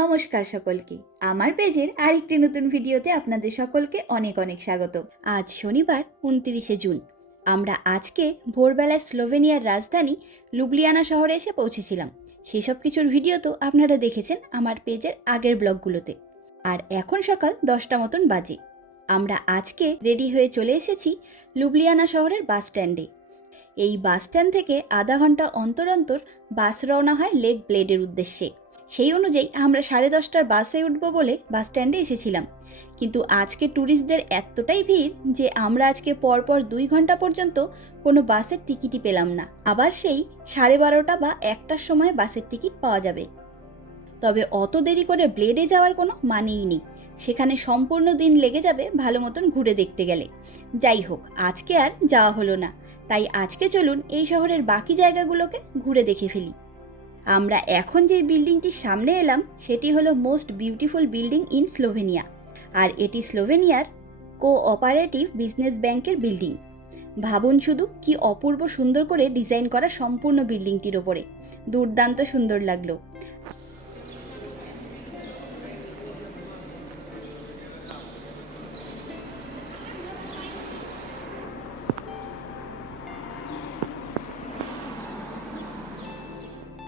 নমস্কার সকলকে। আমার পেজের আরেকটি নতুন ভিডিওতে আপনাদের সকলকে অনেক অনেক স্বাগত। আজ শনিবার, উনত্রিশে জুন। আমরা আজকে ভোরবেলায় স্লোভেনিয়ার রাজধানী লুবলিয়ানা শহরে এসে পৌঁছেছিলাম। সেসব কিছুর ভিডিও তো আপনারা দেখেছেন আমার পেজের আগের ব্লগগুলোতে। আর এখন সকাল দশটা মতন বাজে। আমরা আজকে রেডি হয়ে চলে এসেছি লুবলিয়ানা শহরের বাস স্ট্যান্ডে। এই বাস স্ট্যান্ড থেকে আধা ঘণ্টা অন্তর অন্তর বাস রওনা হয় লেক ব্লেডের উদ্দেশ্যে। সেই অনুযায়ী আমরা সাড়ে দশটার বাসে উঠবো বলে বাস স্ট্যান্ডে এসেছিলাম। কিন্তু আজকে ট্যুরিস্টদের এতটাই ভিড় যে আমরা আজকে পরপর দুই ঘণ্টা পর্যন্ত কোনো বাসের টিকিটই পেলাম না। আবার সেই সাড়ে বারোটা বা একটার সময় বাসের টিকিট পাওয়া যাবে। তবে অত দেরি করে ব্লেডে যাওয়ার কোনো মানেই নেই। সেখানে সম্পূর্ণ দিন লেগে যাবে ভালো মতন ঘুরে দেখতে গেলে। যাই হোক, আজকে আর যাওয়া হলো না। তাই আজকে চলুন এই শহরের বাকি জায়গাগুলোকে ঘুরে দেখে ফেলি। আমরা এখন যে বিল্ডিংটির সামনে এলাম, সেটি হলো most beautiful building in Slovenia আর এটি স্লোভেনিয়ার কোঅপারেটিভ বিজনেস ব্যাংকের বিল্ডিং ভাবুন শুধু কি অপূর্ব সুন্দর করে ডিজাইন করা সম্পূর্ণ বিল্ডিংটির ওপরে। দুর্দান্ত সুন্দর লাগল।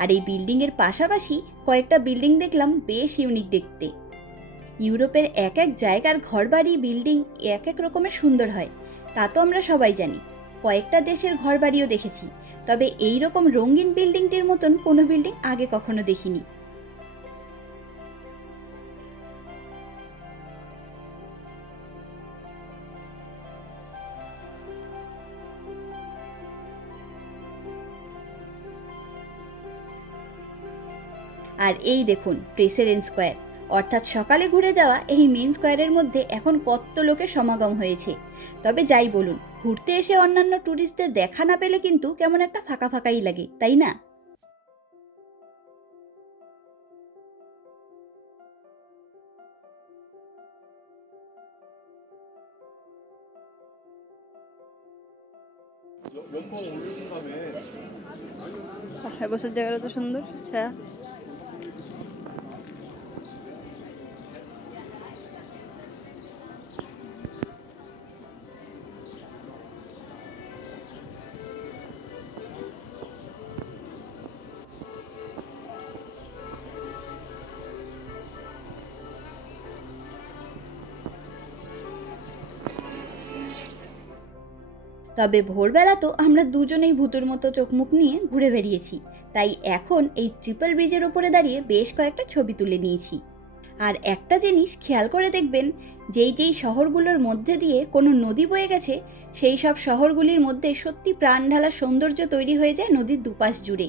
আর এই বিল্ডিংয়ের পাশাপাশি কয়েকটা বিল্ডিং দেখলাম বেশ ইউনিক দেখতে। ইউরোপের এক এক জায়গার ঘরবাড়ি বিল্ডিং এক এক রকমের সুন্দর হয়, তা তো আমরা সবাই জানি। কয়েকটা দেশের ঘরবাড়িও দেখেছি, তবে এই রকম রঙিন বিল্ডিংটির মতন কোনো বিল্ডিং আগে কখনো দেখিনি। আর এই দেখুন প্রেসিডেন্ট স্কোয়ার। অর্থাৎ সকালে ঘুরে যাওয়া এই মেন স্কোয়ারের মধ্যে এখন কত লোকের সমাগম হয়েছে। তবে যাই বলুন ঘুরতে এসে অন্যান্য ট্যুরিস্টদের দেখা না পেলে কিন্তু কেমন একটা ফাঁকা ফাঁকাই লাগে তাই না? বসার জায়গাটা তো সুন্দর ছায়া তবে ভোরবেলা তো আমরা দুজনেই ভূতুর মতো চোখ মুখ নিয়ে ঘুরে বেরিয়েছি তাই এখন এই ট্রিপল ব্রিজের ওপরে দাঁড়িয়ে বেশ কয়েকটা ছবি তুলে নিয়েছি। আর একটা জিনিস খেয়াল করে দেখবেন, যেই যেই শহরগুলোর মধ্যে দিয়ে কোনো নদী বয়ে গেছে, সেই সব শহরগুলির মধ্যে সত্যি প্রাণ ঢালা সৌন্দর্য তৈরি হয়ে যায় নদীর দুপাশ জুড়ে।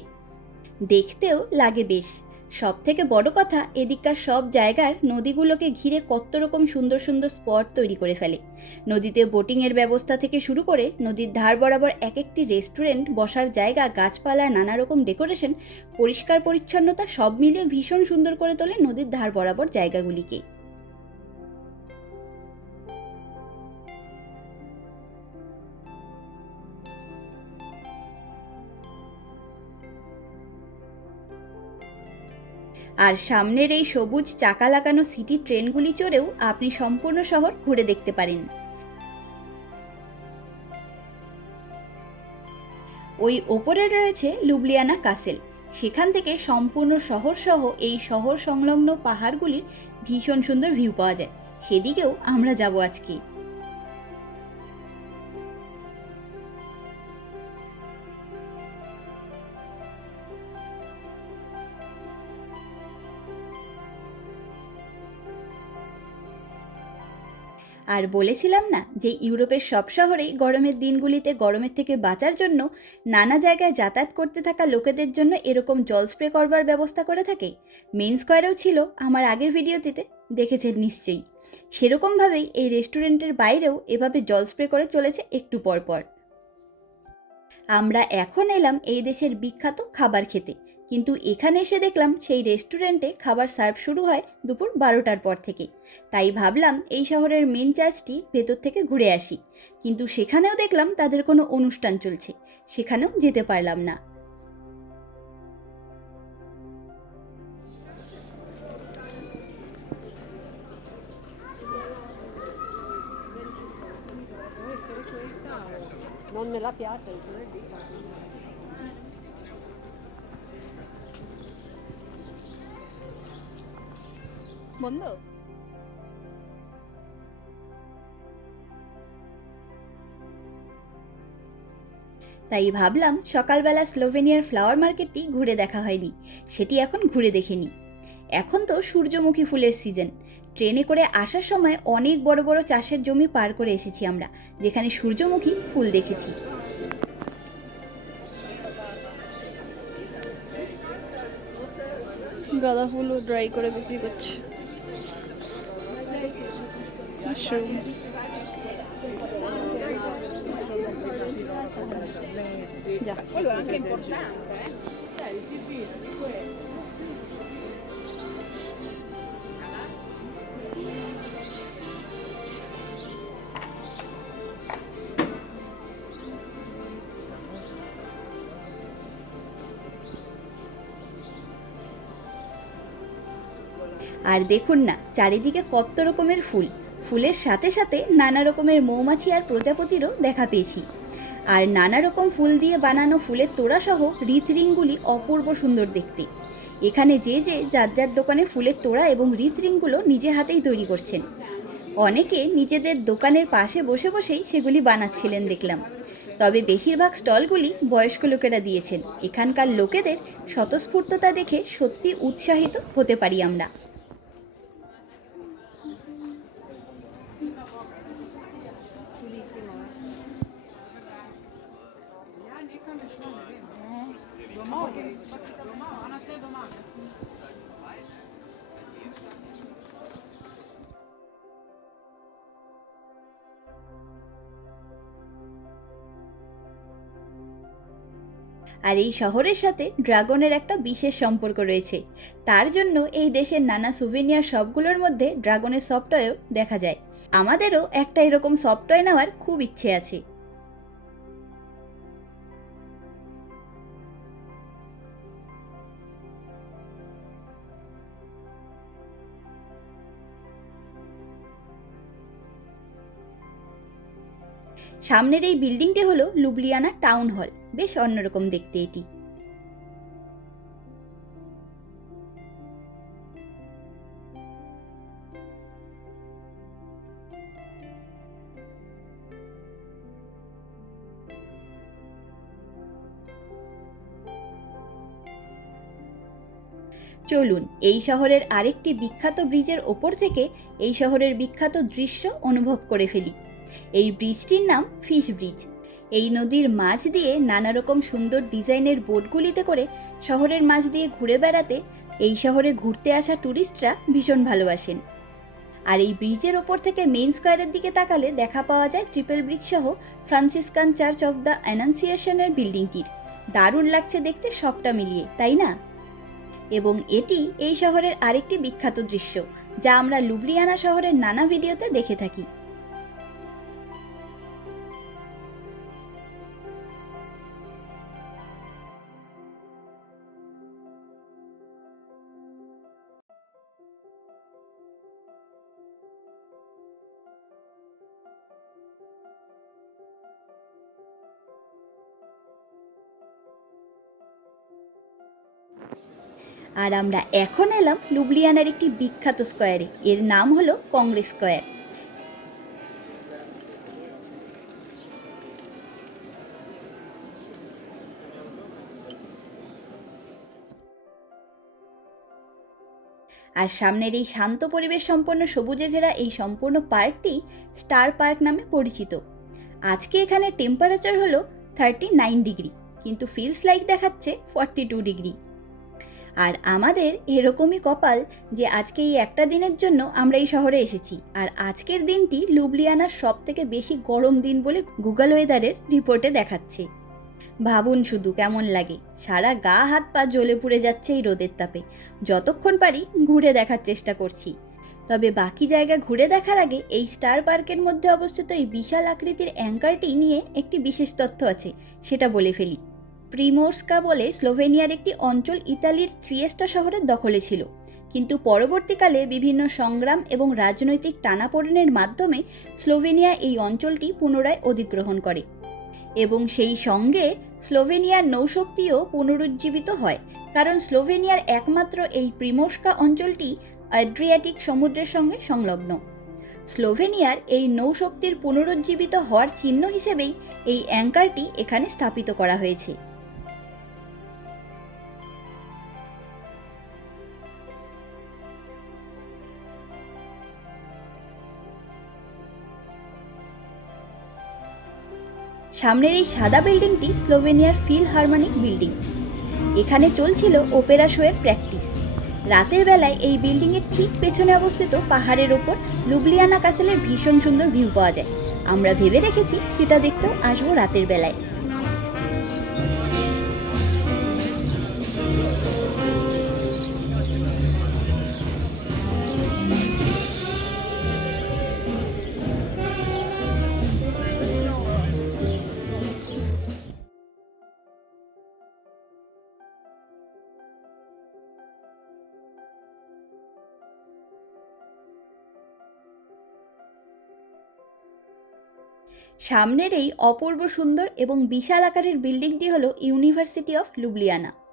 দেখতেও লাগে বেশ। সব থেকে বড় কথা, এদিককার সব জায়গার নদীগুলোকে ঘিরে কত রকম সুন্দর সুন্দর স্পট তৈরি করে ফেলে। নদীতে বোটিংয়ের ব্যবস্থা থেকে শুরু করে নদীর ধার বরাবর এক একটি রেস্টুরেন্ট বসার জায়গা, গাছপালা, নানা রকম ডেকোরেশন পরিষ্কার পরিচ্ছন্নতা সব মিলিয়ে ভীষণ সুন্দর করে তোলে নদীর ধার বরাবর জায়গাগুলিকে। আর সামনের এই সবুজ চাকা লাগানো সিটি ট্রেনগুলি চড়েও আপনি সম্পূর্ণ শহর ঘুরে দেখতে পারেন। ওই ওপরে রয়েছে লুবলিয়ানা কাসেল। সেখান থেকে সম্পূর্ণ শহর সহ এই শহর সংলগ্ন পাহাড়গুলির ভীষণ সুন্দর ভিউ পাওয়া যায়। সেদিকেও আমরা যাব আজকে। আর বলেছিলাম না যে ইউরোপের সব শহরেই গরমের দিনগুলিতে গরমের থেকে বাঁচার জন্য নানা জায়গায় যাতায়াত করতে থাকা লোকেদের জন্য এরকম জল স্প্রে করবার ব্যবস্থা করে থাকে? মেন স্কোয়ারেও ছিল আমার আগের ভিডিওটিতে, দেখেছেন নিশ্চয়ই। সেরকমভাবেই এই রেস্টুরেন্টের বাইরেও এভাবে জল স্প্রে করে চলেছে একটু পর পর আমরা এখন এলাম এই দেশের বিখ্যাত খাবার খেতে। কিন্তু এখানে এসে দেখলাম সেই রেস্টুরেন্টে খাবার সার্ভ শুরু হয় দুপুর বারোটার পর থেকে। তাই ভাবলাম এই শহরের মেন চার্চটি ভেতর থেকে ঘুরে আসি। কিন্তু সেখানেও দেখলাম তাদের কোনো অনুষ্ঠান চলছে। সেখানেও যেতে পারলাম না। Non me la piace, বন্ধ? তাই ভাবলাম সকালবেলা স্লোভেনিয়ার ফ্লাওয়ার মার্কেটটি ঘুরে দেখা হয়নি সেটি এখন ঘুরে দেখে নিই এখন তো সূর্যমুখী ফুলের সিজন ট্রেনে করে আসার সময় অনেক বড় বড় চাষের জমি পার করে এসেছি আমরা যেখানে সূর্যমুখী ফুল দেখেছি। গাঁদা ফুলও ড্রাই করে বিক্রি করছে। আর দেখুন না চারিদিকে কত রকমের ফুল। ফুলের সাথে সাথে নানা রকমের মৌমাছি আর প্রজাপতিরও দেখা পেয়েছি। আর নানা রকম ফুল দিয়ে বানানো ফুলের তোড়া তোড়াসহ হৃৎরিংগুলি অপূর্ব সুন্দর দেখতে। এখানে যে যে যার যার দোকানে ফুলের তোড়া এবং হৃৎরিংগুলো নিজে হাতেই তৈরি করছেন। অনেকে নিজেদের দোকানের পাশে বসে বসেই সেগুলি বানাচ্ছিলেন দেখলাম। তবে বেশিরভাগ স্টলগুলি বয়স্ক লোকেরা দিয়েছেন। এখানকার লোকেদের স্বতঃস্ফূর্ততা দেখে সত্যি উৎসাহিত হতে পারি আমরা। আর এই শহরের সাথে ড্রাগনের একটা বিশেষ সম্পর্ক রয়েছে। তার জন্য এই দেশের নানা সুভেনিয়ার শপগুলোর মধ্যে ড্রাগনের সফটওয়্যার দেখা যায়। আমাদেরও একটা এরকম সফটওয়্যার নেওয়ার খুব ইচ্ছে আছে। সামনের এই বিল্ডিংটি হলো লুবলিয়ানা টাউন হল। বেশ অন্যরকম দেখতে এটি। চলুন, এই শহরের আরেকটি বিখ্যাত ব্রিজের ওপর থেকে এই শহরের বিখ্যাত দৃশ্য অনুভব করে ফেলি। এই ব্রিজটির নাম ফিশ ব্রিজ। এই নদীর মাছ দিয়ে নানা রকম সুন্দর ডিজাইনের বোটগুলিতে করে শহরের মাছ দিয়ে ঘুরে বেড়াতে এই শহরে ঘুরতে আসা ট্যুরিস্টরা ভীষণ ভালোবাসেন। আর এই ব্রিজের ওপর থেকে মেইন স্কোয়ারের দিকে তাকালে দেখা পাওয়া যায় ট্রিপল ব্রিজ সহ ফ্রান্সিসকান চার্চ অফ দ্য অ্যানাউন্সিয়েশনের বিল্ডিংটির। দারুণ লাগছে দেখতে সবটা মিলিয়ে, তাই না? এবং এটি এই শহরের আরেকটি বিখ্যাত দৃশ্য, যা আমরা লুবলিয়ানা শহরের নানা ভিডিওতে দেখে থাকি। আর আমরা এখন এলাম লুবলিয়ানার একটি বিখ্যাত স্কোয়ারে। এর নাম হলো কংগ্রেস স্কোয়ার। আর সামনের এই শান্ত পরিবেশ সম্পন্ন সবুজে ঘেরা এই সম্পূর্ণ পার্কটি স্টার পার্ক নামে পরিচিত। আজকে এখানে টেম্পারেচার হলো থার্টি নাইন ডিগ্রি কিন্তু ফিলস লাইক দেখাচ্ছে ফর্টি টু ডিগ্রি আর আমাদের এরকমই কপাল যে আজকে এই একটা দিনের জন্য আমরা এই শহরে এসেছি। আর আজকের দিনটি লুবলিয়ানার সব থেকে বেশি গরম দিন বলে গুগল ওয়েদারের রিপোর্টে দেখাচ্ছে। ভাবুন শুধু কেমন লাগে। সারা গা হাত পা জ্বলে পুড়ে যাচ্ছে এই রোদের তাপে। যতক্ষণ পারি ঘুরে দেখার চেষ্টা করছি। তবে বাকি জায়গা ঘুরে দেখার আগে এই স্টার পার্কের মধ্যে অবস্থিত এই বিশাল আকৃতির অ্যাঙ্কারটি নিয়ে একটি বিশেষ তথ্য আছে, সেটা বলে ফেলি। প্রিমোর্সকা বলে স্লোভেনিয়ার একটি অঞ্চল ইতালির ট্রিয়েস্টা শহরের দখলে ছিল। কিন্তু পরবর্তীকালে বিভিন্ন সংগ্রাম এবং রাজনৈতিক টানাপোড়েনের মাধ্যমে স্লোভেনিয়া এই অঞ্চলটি পুনরায় অধিগ্রহণ করে এবং সেই সঙ্গে স্লোভেনিয়ার নৌশক্তিও পুনরুজ্জীবিত হয়, কারণ স্লোভেনিয়ার একমাত্র এই প্রিমোস্কা অঞ্চলটি অ্যাড্রিয়াটিক সমুদ্রের সঙ্গে সংলগ্ন। স্লোভেনিয়ার এই নৌশক্তির পুনরুজ্জীবিত হওয়ার চিহ্ন হিসেবেই এই অ্যাঙ্কারটি এখানে স্থাপিত করা হয়েছে। সামনের এই সাদা বিল্ডিংটি স্লোভেনিয়ার ফিল হারমোনিক বিল্ডিং। এখানে চলছিল ওপেরা শোয়ের প্র্যাকটিস। রাতের বেলায় এই বিল্ডিংয়ের ঠিক পেছনে অবস্থিত পাহাড়ের ওপর লুবলিয়ানা কাসেলের ভীষণ সুন্দর ভিউ পাওয়া যায়। আমরা ভেবে রেখেছি সেটা দেখতেও আসব রাতের বেলায়। সামনের এই অপূর্ব সুন্দর এবং বিশাল আকারের বিল্ডিংটি হল ইউনিভার্সিটি অফ লুবলিয়ানা।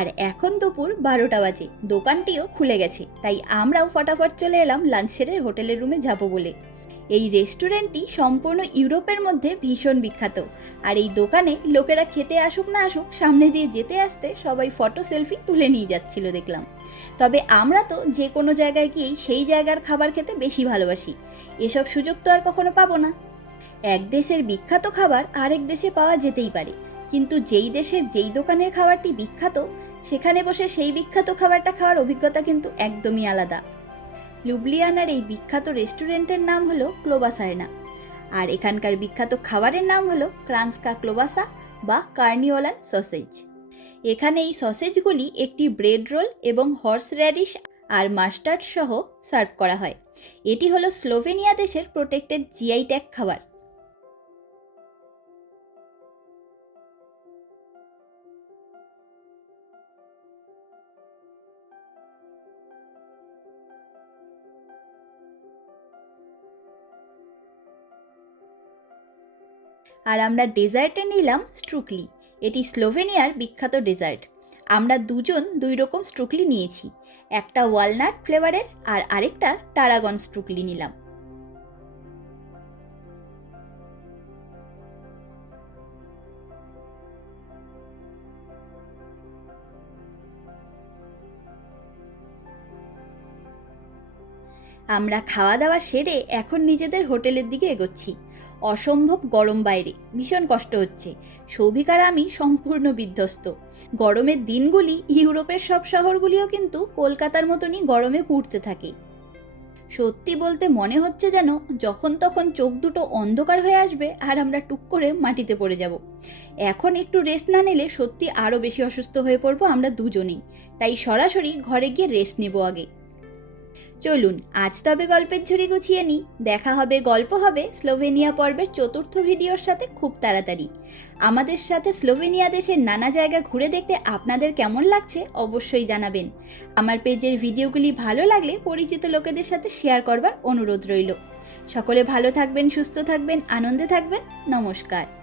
আর এখন দুপুর বারোটা বাজে। দোকানটিও খুলে গেছে। তাই আমরাও ফটাফট চলে এলাম লাঞ্চ সেরে হোটেলের রুমে যাব বলে। এই রেস্টুরেন্টটি সম্পূর্ণ ইউরোপের মধ্যে ভীষণ বিখ্যাত। আর এই দোকানে লোকেরা খেতে আসুক না আসুক, সামনে দিয়ে যেতে আসতে সবাই ফটো সেলফি তুলে নিয়ে যাচ্ছিল দেখলাম। তবে আমরা তো যে কোনো জায়গায় গিয়েই সেই জায়গার খাবার খেতে বেশি ভালোবাসি। এসব সুযোগ তো আর কখনো পাবো না। এক দেশের বিখ্যাত খাবার আরেক দেশে পাওয়া যেতেই পারে। কিন্তু যেই দেশের যেই দোকানের খাবারটি বিখ্যাত সেখানে বসে সেই বিখ্যাত খাবারটা খাওয়ার অভিজ্ঞতা কিন্তু একদমই আলাদা। লুবলিয়ানার এই বিখ্যাত রেস্টুরেন্টের নাম হলো ক্লোবাসায়না। আর এখানকার বিখ্যাত খাবারের নাম হলো ক্রান্সকা ক্লোবাসা বা কার্নিওলান সসেজ। এখানে এই সসেজগুলি একটি ব্রেড রোল এবং হর্স র্যাডিশ আর মাস্টার্ড সহ সার্ভ করা হয়। এটি হলো স্লোভেনিয়া দেশের প্রোটেক্টেড জিআই ট্যাগ খাবার। আর আমরা ডেজার্টে নিলাম স্ট্রুকলি। এটি স্লোভেনিয়ার বিখ্যাত ডেজার্ট। আমরা দুজন দুই রকম স্ট্রুকলি নিয়েছি। একটা ওয়ালনাট ফ্লেভারের আর আরেকটা টারাগন স্ট্রুকলি নিলাম। আমরা খাওয়া দাওয়া সেরে এখন নিজেদের হোটেলের দিকে এগোচ্ছি। অসম্ভব গরম বাইরে। ভীষণ কষ্ট হচ্ছে। সৌভিক আর আমি সম্পূর্ণ বিধ্বস্ত। গরমের দিনগুলি ইউরোপের সব শহরগুলিও কিন্তু কলকাতার মতনই গরমে পুড়তে থাকে। সত্যি বলতে মনে হচ্ছে যেন যখন তখন চোখ দুটো অন্ধকার হয়ে আসবে আর আমরা টুক করে মাটিতে পড়ে যাব। এখন একটু রেস্ট না নিলে সত্যি আরও বেশি অসুস্থ হয়ে পড়ব আমরা দুজনেই। তাই সরাসরি ঘরে গিয়ে রেস্ট নেব আগে। চলুন, আজ তবে গল্পের ঝুড়ি গুছিয়ে নিই। দেখা হবে, গল্প হবে, স্লোভেনিয়া পর্বের চতুর্থ ভিডিওর সাথে খুব তাড়াতাড়ি। আমাদের সাথে স্লোভেনিয়া দেশের নানা জায়গা ঘুরে দেখতে আপনাদের কেমন লাগছে অবশ্যই জানাবেন। আমার পেজের ভিডিওগুলি ভালো লাগলে পরিচিত লোকেদের সাথে শেয়ার করবার অনুরোধ রইল। সকলে ভালো থাকবেন, সুস্থ থাকবেন, আনন্দে থাকবেন। নমস্কার।